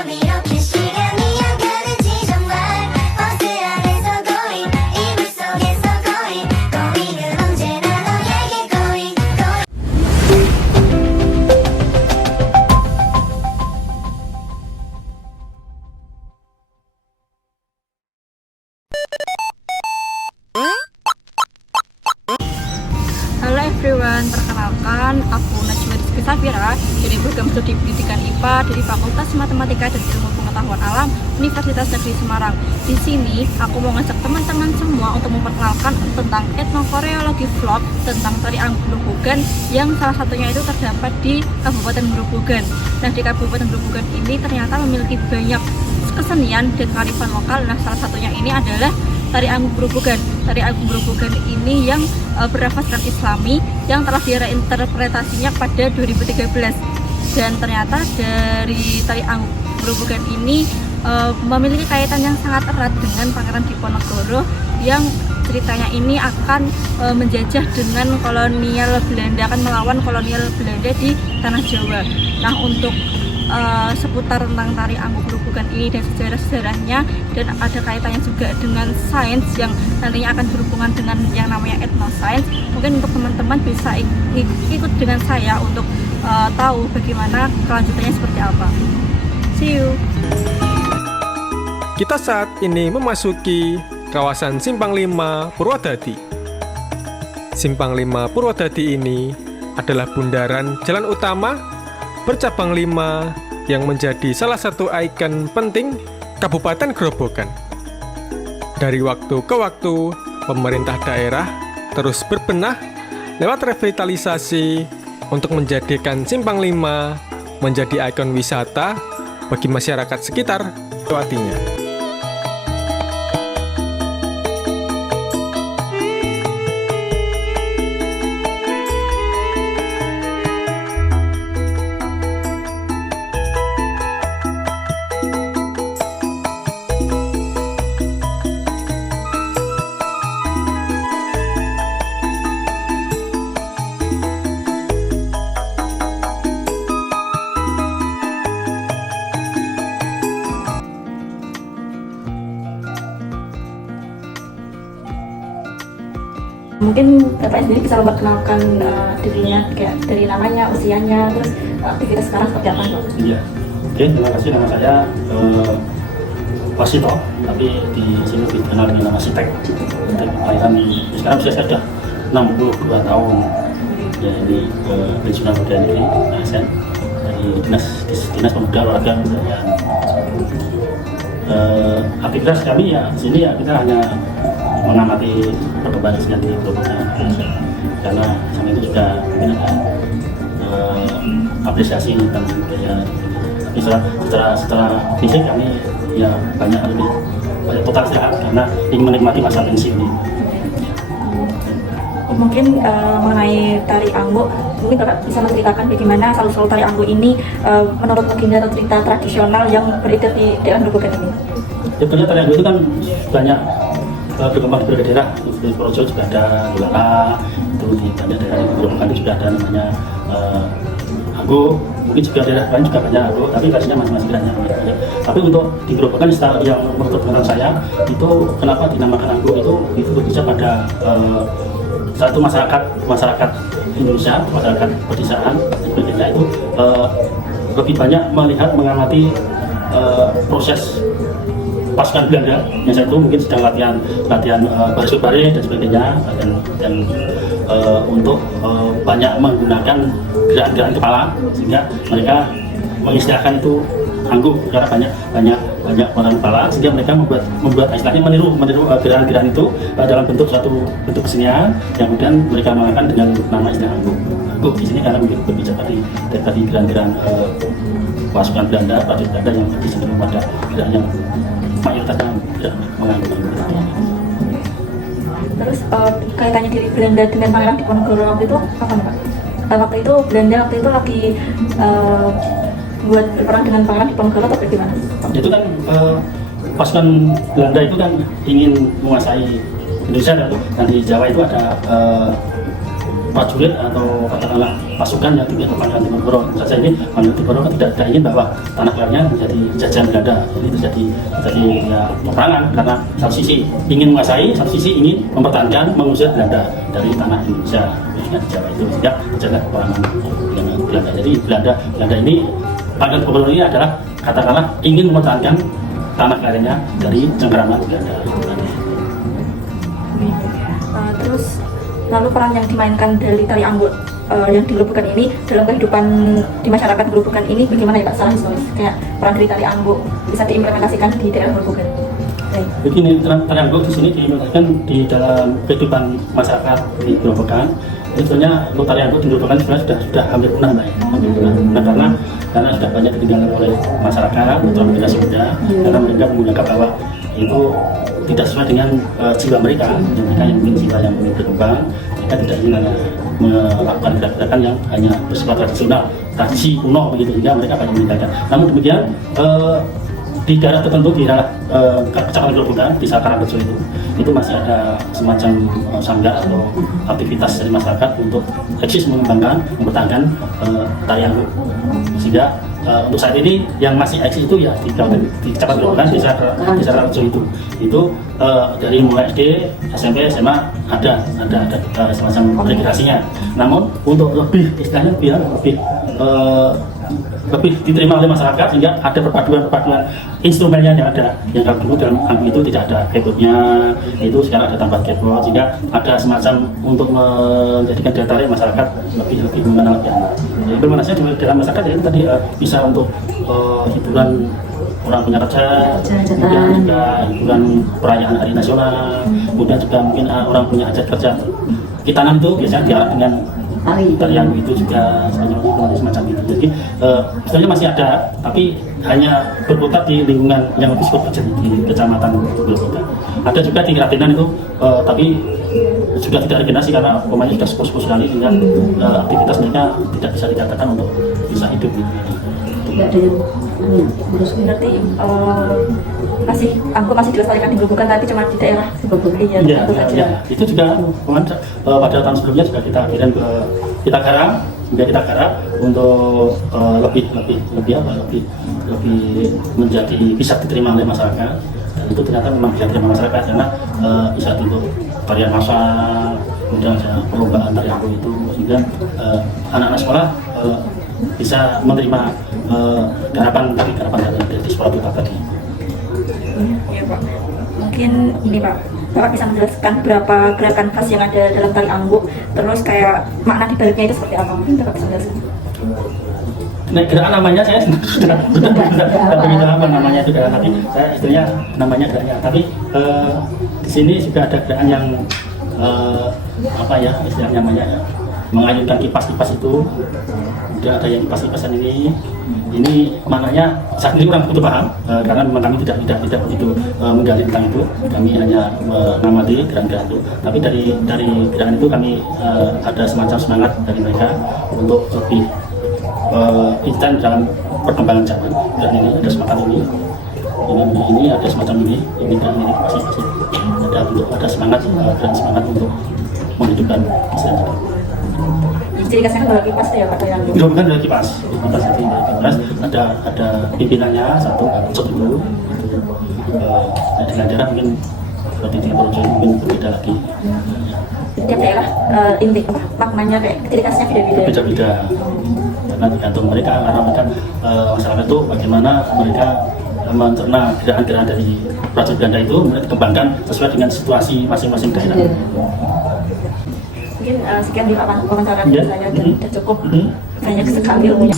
밤이렇게 시간이 안 가는지 정말 버스 안에서 going 이불 속에서 going going 은 언제나 너에게 going going Halo everyone, perkenalkan aku Najwa Rizky Safira dari program studi pendidikan IPA dari Fakultas Matematika dan Ilmu Pengetahuan Alam Universitas Negeri Semarang. Di sini aku mau ngajak teman-teman semua untuk memperkenalkan tentang etnokoreologi vlog tentang tari angklung Grobogan yang salah satunya itu terdapat di Kabupaten Grobogan. Nah, di Kabupaten Grobogan ini ternyata memiliki banyak kesenian dan kearifan lokal. Nah, salah satunya ini adalah Tari Angklung Grobogan. Tari Angklung Grobogan ini yang bernafaskan Islami yang telah direinterpretasinya pada 2013. Dan ternyata dari Tari Angklung Grobogan ini memiliki kaitan yang sangat erat dengan Pangeran Diponegoro yang ceritanya ini akan menjajah dengan kolonial Belanda, akan melawan kolonial Belanda di tanah Jawa. Nah, untuk seputar tentang Tari Angklung Grobogan ini dan sejarah-sejarahnya, dan ada kaitannya juga dengan sains yang nantinya akan berhubungan dengan yang namanya etnosains. Mungkin untuk teman-teman bisa ikut dengan saya untuk tahu bagaimana kelanjutannya seperti apa. See you. Kita saat ini memasuki kawasan Simpang 5 Purwodadi. Simpang 5 Purwodadi ini adalah bundaran jalan utama bercabang 5 yang menjadi salah satu ikon penting Kabupaten Grobogan. Dari waktu ke waktu, pemerintah daerah terus berbenah lewat revitalisasi untuk menjadikan Simpang 5 menjadi ikon wisata bagi masyarakat sekitar Purwodadinya. Mungkin Bapak sendiri bisa memperkenalkan dirinya, kayak dari namanya, usianya, terus aktivitas sekarang seperti apa? Iya, oke, terima kasih. Nama saya Wasito, tapi di sini dikenal dengan nama Sitek. Kelahiran sekarang usia saya sudah 62 tahun. Ya, ini pensiunan muda negeri ASN dari dinas pemuda olahraga kebudayaan. Aktivitas kami ya di sini ya kita hanya mengamati perkembangan kesenian di Grobogan, karena sama itu sudah apresiasi tentang budaya. Tapi setelah fisik kami ya banyak total istirahat karena ingin menikmati masa pensiun ini. Mungkin mengenai Tari Angklung, mungkin Bapak bisa menceritakan bagaimana asal-usul Tari Angklung ini menurut legenda atau cerita tradisional yang beredar di daerah Grobogan ini. Sebenarnya Tari Angklung itu kan banyak berkembang di berbagai daerah. Di Purworejo juga ada Lala, itu di banyak daerah di Grobogan itu sudah ada namanya Angklung. Mungkin juga daerah lain juga banyak Angklung, tapi versinya masing-masing banyak. Tapi untuk di Grobogan yang menurut pengetahuan saya itu kenapa dinamakan Angklung itu berbicara pada satu masyarakat Indonesia, masyarakat pedesaan sebagainya itu lebih banyak melihat mengamati proses pasukan Belanda yang satu mungkin sedang latihan baris baris dan sebagainya, dan untuk banyak menggunakan gerakan kepala sehingga mereka mengistilahkan itu angklung karena banyak orang kepala, sehingga mereka membuat istilahnya meniru gerakan-gerakan itu dalam suatu bentuk kesenian yang kemudian mereka menggunakan dengan nama istilah angklung. Angklung di sini karena berbicara tadi gerakan-gerakan pasukan Belanda, prajurit Belanda yang disebut pada gerakan yang mayoritasnya tidak mengangklung. Terus kaitannya dari Belanda dengan Pangeran Diponegoro waktu itu apa Pak? Waktu itu Belanda lagi buat berperang dengan Pangeran Diponegoro atau bagaimana? Itu kan pasukan Belanda itu kan ingin menguasai Indonesia, dan di Jawa itu ada prajurit atau katakanlah pasukan yang tinggal Pangkalan Diponegoro saja ini Pangkalan Diponegoro tidak ingin bahwa tanah kelahirannya menjadi jajahan Belanda. Jadi terjadi ya, peperangan karena satu sisi ingin menguasai, satu sisi ingin mempertahankan mengusir Belanda dari tanah Indonesia dengan Jawa itu, sehingga terjadi peperangan dengan Belanda. Jadi Belanda ini Pangkalan Diponegoro ini adalah katakanlah ingin mempertahankan tanah kelahirannya dari cengkeraman Belanda. Terus lalu peran yang dimainkan dari tari Ambo yang di Gerobokan ini dalam kehidupan di masyarakat Gerobokan ini bagaimana ya Pak secara historis? Kayak peran dari tari Ambo bisa diimplementasikan di daerah Gerobokan. Begini, tari Ambo di sini diimplementasikan di dalam kehidupan masyarakat di Gerobokan. Jadi sebenarnya untuk tari Ambo di Gerobokan sebenarnya sudah hampir punah, Mbak. Hampir punah. Nah, karena sudah banyak ditinggalkan oleh masyarakat atau generasi muda, karena mereka menganggap bahwa itu tidak sesuai dengan jiwa mereka yang mungkin jiwa yang berkembang. Mereka tidak ingin melakukan gerakan yang hanya bersifat tradisional, tradisi kuno begitu, sehingga mereka banyak meninggalkan. Namun demikian di daerah tertentu, di daerah Kecamatan Gerobokan, di Karangrejo itu masih ada semacam sanggar atau aktivitas dari masyarakat untuk eksis mengembangkan, mempertahankan tari Ambo. Sehingga untuk saat ini yang masih eksis itu ya di Kecamatan Gerobokan, desa Karangrejo itu dari mulai SD, SMP, SMA ada semacam regenerasinya. Namun untuk lebih istilahnya lebih diterima oleh masyarakat, sehingga ada perpaduan instrumennya yang ada. Yang kalau dulu dalam Ambo itu tidak ada keyboardnya, itu sekarang ada tambah keyboard, sehingga ada semacam untuk menjadikan daya tarik masyarakat lebih mengenal piano. Jadi implementasinya di dalam masyarakat itu tadi bisa untuk hiburan orang punya kerja, kemudian juga hiburan perayaan hari nasional, kemudian juga mungkin orang punya hajat kerja. Kitanan itu biasanya diarah dengan tarian itu juga semacam itu. Jadi sebenarnya masih ada, tapi hanya berputar di lingkungan yang disebut di Kecamatan Gerobokan. Ada juga di Kradenan itu, tapi sudah tidak regenerasi karena pemainnya sudah sepuh sekali, sehingga aktivitas mereka tidak bisa dikatakan untuk bisa hidup. Tidak ada yang berarti Ambo masih dilestarikan di Gerobokan, tapi cuma di daerah Gerobokan. Iya. Itu juga pada tahun sebelumnya juga kita kirim ke kita garap untuk lebih menjadi bisa diterima oleh masyarakat. Dan itu ternyata memang bisa diterima masyarakat karena bisa untuk tarian massal, kemudian ada perlombaan tari Ambo itu, sehingga anak-anak sekolah bisa menerima garapan dari suara kita tadi. Ya Pak, mungkin ini Pak, Bapak bisa menjelaskan berapa gerakan khas yang ada dalam tari Ambo, terus kayak makna di baliknya itu seperti apa? Mungkin Bapak bisa menjelaskan. Nah, gerakan namanya saya sudah begitu lama namanya itu gerakan, tapi saya istilahnya namanya gerakan. Tapi di sini juga ada gerakan yang istilahnya namanya mengayunkan kipas-kipas itu. Kemudian ada yang kipas-kipasan ini maknanya saat ini kurang begitu paham karena memang kami tidak begitu menggali tentang itu. Kami hanya mengamati gerakan itu. Tapi dari gerakan itu kami ada semacam semangat dari mereka untuk lebih instan dalam perkembangan zaman. Dan ini ada semangat ini ada semacam ini pasti ada semangat untuk menghidupkan istilah itu. Jadi kasih kalau kipas ya Pak yang Gerobokan dari kipas ada pimpinannya satu itu dengan daerah mungkin seperti di Projo mungkin berbeda lagi. Setiap daerah inti maknanya kayak ciri khasnya beda-beda. Karena tergantung mereka, karena mereka masyarakat itu bagaimana mereka mencerna gerakan-gerakan dari prajurit Belanda itu mereka dikembangkan sesuai dengan situasi masing-masing daerah. Mungkin sekian di wawancara saya dan sudah cukup banyak sekali ilmunya.